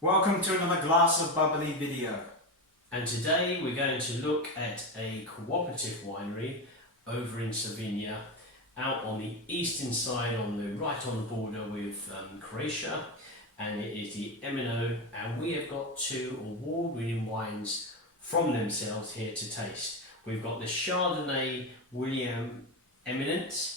Welcome to another glass of bubbly video. And today we're going to look at a cooperative winery over in Slovenia, out on the eastern side, right on the border with Croatia, and it is the Emino, and we have got two award-winning wines from themselves here to taste. We've got the Chardonnay Eminent,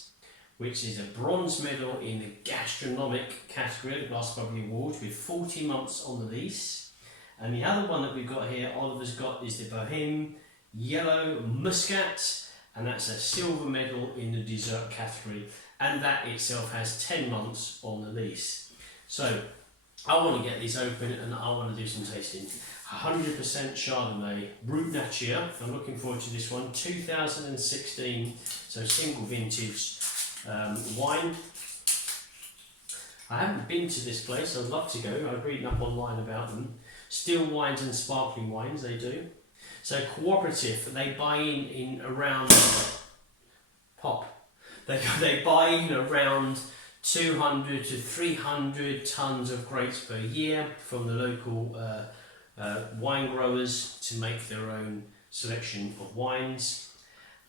which is a bronze medal in the gastronomic category at the Glass Bubbly Awards with 40 months on the lease. And the other one that we've got here, Oliver's got, is the Boemme Yellow Muscat, and that's a silver medal in the dessert category, and that itself has 10 months on the lease. So I want to get these open and I want to do some tasting. 100% Chardonnay, Brut Nature. I'm looking forward to this one. 2016, so single vintage wine. I haven't been to this place. I'd love to go. I've read up online about them. Still wines and sparkling wines, they do. So Cooperative, they buy in around pop. They buy in around 200 to 300 tons of grapes per year from the local wine growers to make their own selection of wines.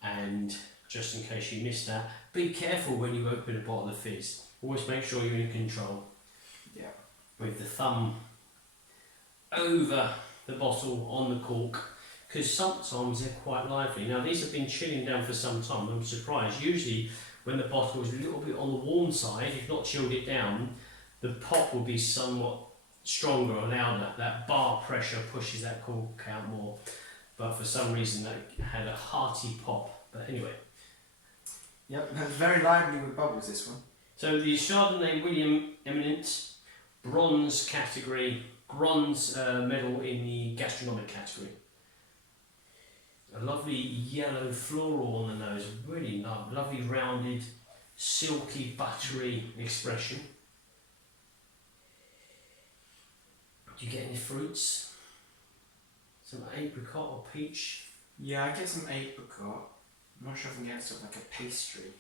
And just in case you missed that, be careful when you open a bottle of fizz. Always make sure you're in control. Yeah. With the thumb over the bottle on the cork, because sometimes they're quite lively. Now these have been chilling down for some time. I'm surprised. Usually when the bottle is a little bit on the warm side, if you've not chilled it down, the pop will be somewhat stronger or louder. That bar pressure pushes that cork out more. But for some reason that had a hearty pop. But anyway. Yep, that's very lively with bubbles, this one. So the Chardonnay Eminent, bronze category, bronze medal in the gastronomic category. A lovely yellow floral on the nose, really nice, lovely rounded, silky, buttery expression. Do you get any fruits? Some apricot or peach? Yeah, I get some apricot. I'm not sure if I'm getting something like a pastry.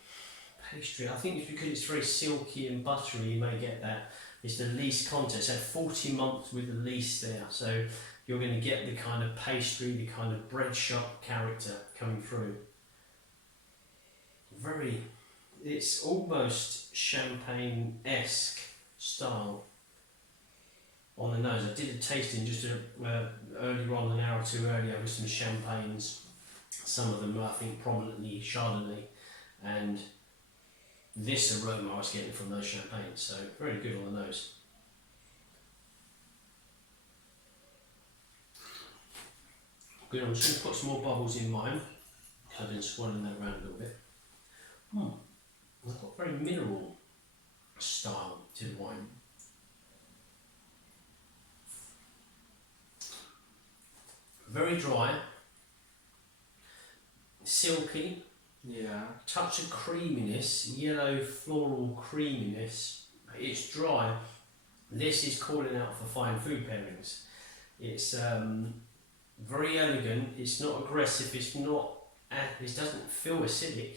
Pastry, I think it's because it's very silky and buttery, you may get that. It's the lease content, so 40 months with the lease there, so you're going to get the kind of pastry, the kind of bread shop character coming through. It's almost champagne-esque style on the nose. I did a tasting just earlier on, an hour or two earlier, with some champagnes. Some of them, I think, prominently Chardonnay, and this aroma I was getting from those champagnes, so very good on the nose. Good, I'm just going to put some more bubbles in mine, because I've been swirling that around a little bit. I've got very mineral style to the wine. Very dry, silky, yeah, touch of creaminess, yellow floral creaminess. It's dry. This is calling out for fine food pairings. It's very elegant. It's not aggressive. It doesn't feel acidic.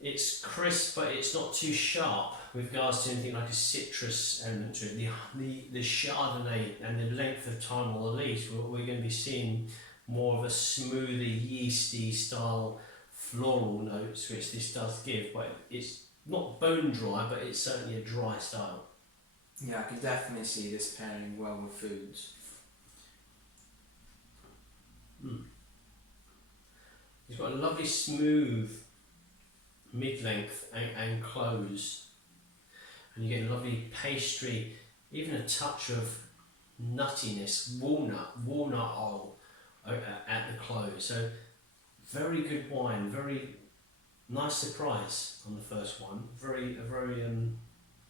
It's crisp, but it's not too sharp with regards to anything like a citrus element to it. The Chardonnay and the length of time on the lease, we're going to be seeing more of a smoother, yeasty style floral notes, which this does give, but it's not bone dry, but it's certainly a dry style. Yeah, I can definitely see this pairing well with foods. It's got a lovely smooth mid-length and close, and you get a lovely pastry, even a touch of nuttiness, walnut oil at the close. So very good wine, very nice surprise on the first one. Very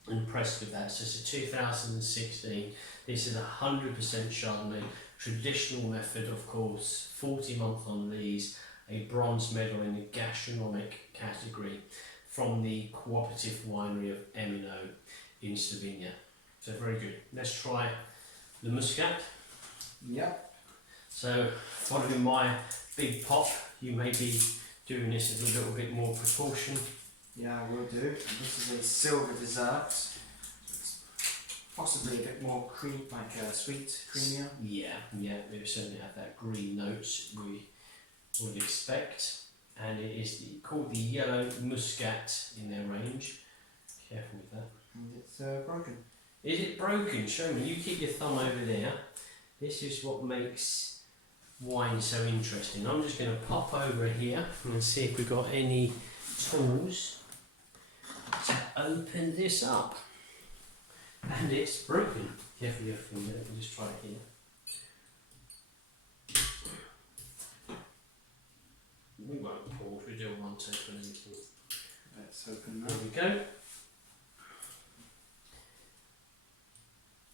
impressed with that. So it's a 2016. This is 100% Chardonnay, traditional method, of course, 40 months on lees, a bronze medal in the gastronomic category from the Cooperative winery of Emino in Slovenia. So very good. Let's try the Muscat. Yep. So following my big pop, you may be doing this in a little bit more proportion. Yeah, I will do. This is a silver dessert. Possibly a bit more cream, like sweet, creamier. Yeah, it certainly have that green notes we would expect. And it is called the yellow Muscat in their range. Careful with that. And it's broken. Is it broken? Show me. You keep your thumb over there. This is what makes wine so interesting. I'm just going to pop over here and see if we've got any tools to open this up. And it's broken. Careful your finger. Let me just try it here. We won't pause. We don't want to open anything. Let's open There that. we go.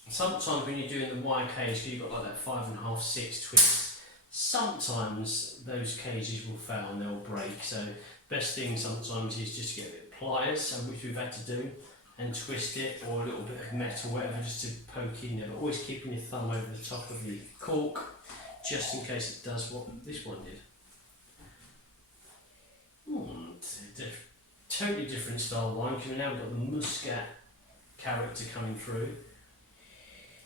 Sometimes when you're doing the wire cage, you've got like that 5.5, 6 twists. Sometimes those cages will fail and they'll break. So best thing sometimes is just to get a bit of pliers, which we've had to do, and twist it, or a little bit of metal, whatever, just to poke in there. But always keeping your thumb over the top of the cork, just in case it does what this one did. Totally different style wine, because we've now got the Muscat character coming through.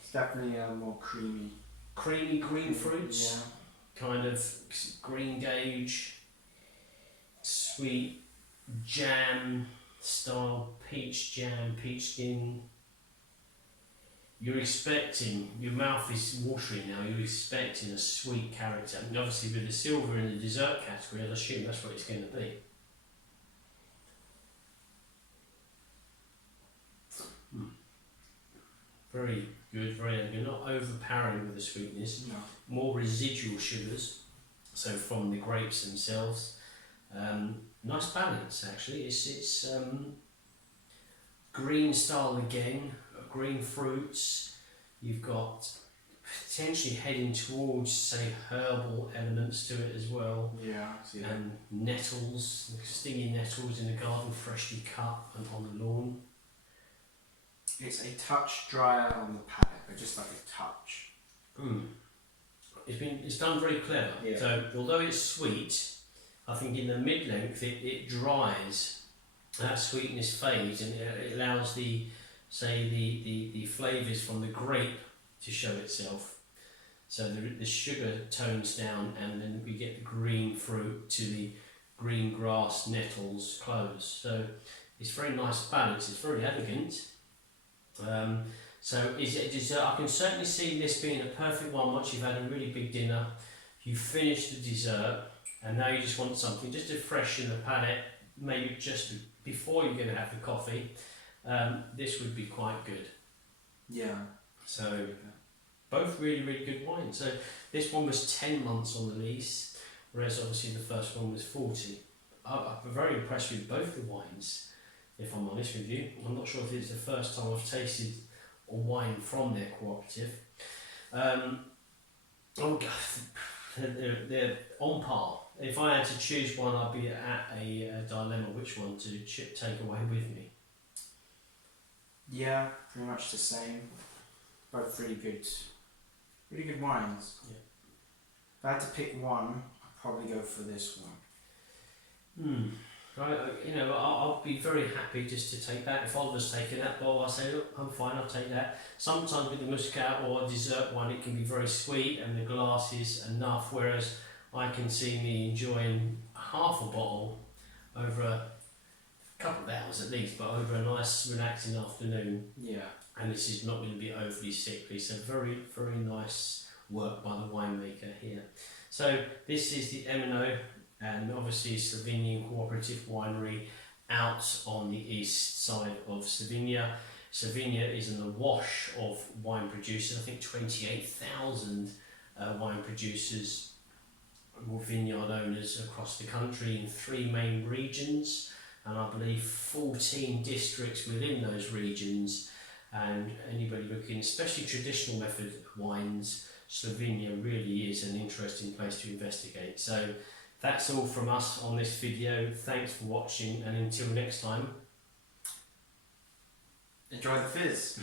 It's definitely more creamy. Creamy green fruits, Yeah. kind of green gauge, sweet jam style, peach jam, peach skin. You're expecting, your mouth is watering now, you're expecting a sweet character. And obviously with the silver in the dessert category, I assume that's what it's going to be. Very good, very elegant, not overpowering with the sweetness, No. more residual sugars, so from the grapes themselves. Nice balance actually, it's green style again, green fruits, you've got potentially heading towards say herbal elements to it as well, Yeah, I see that. and nettles, stinging nettles in the garden freshly cut and on the lawn. It's a touch drier on the palate, but just like a touch. It's done very clever. Yeah. So although it's sweet, I think in the mid-length it dries, that sweetness fades, and it allows the flavours from the grape to show itself. So the sugar tones down, and then we get the green fruit to the green grass, nettles, cloves. So it's very nice balance. It's very elegant. So is it a dessert? I can certainly see this being a perfect one once you've had a really big dinner, you finish the dessert, and now you just want something just to freshen the palate, maybe just before you're going to have the coffee. This would be quite good. Yeah. So both really, really good wines. So this one was 10 months on the lease, whereas obviously the first one was 40. I'm very impressed with both the wines. If I'm honest with you, I'm not sure if it's the first time I've tasted a wine from their cooperative. They're on par. If I had to choose one, I'd be at a dilemma which one to take away with me. Yeah, pretty much the same. Both really good wines. Yeah. If I had to pick one, I'd probably go for this one. I'll be very happy just to take that. If Oliver's taking that bowl, I say, look, I'm fine, I'll take that. Sometimes with the Muscat or a dessert one, it can be very sweet and the glass is enough, whereas I can see me enjoying half a bottle over a couple of hours at least, but over a nice relaxing afternoon. Yeah. And this is not going to be overly sickly, so very, very nice work by the winemaker here. So this is the Emino, and obviously Slovenian Cooperative Winery out on the east side of Slovenia. Slovenia is in the wash of wine producers, I think 28,000 wine producers or vineyard owners across the country in 3 main regions, and I believe 14 districts within those regions. And anybody looking, especially traditional method wines, Slovenia really is an interesting place to investigate. So that's all from us on this video. Thanks for watching, and until next time, Enjoy the fizz.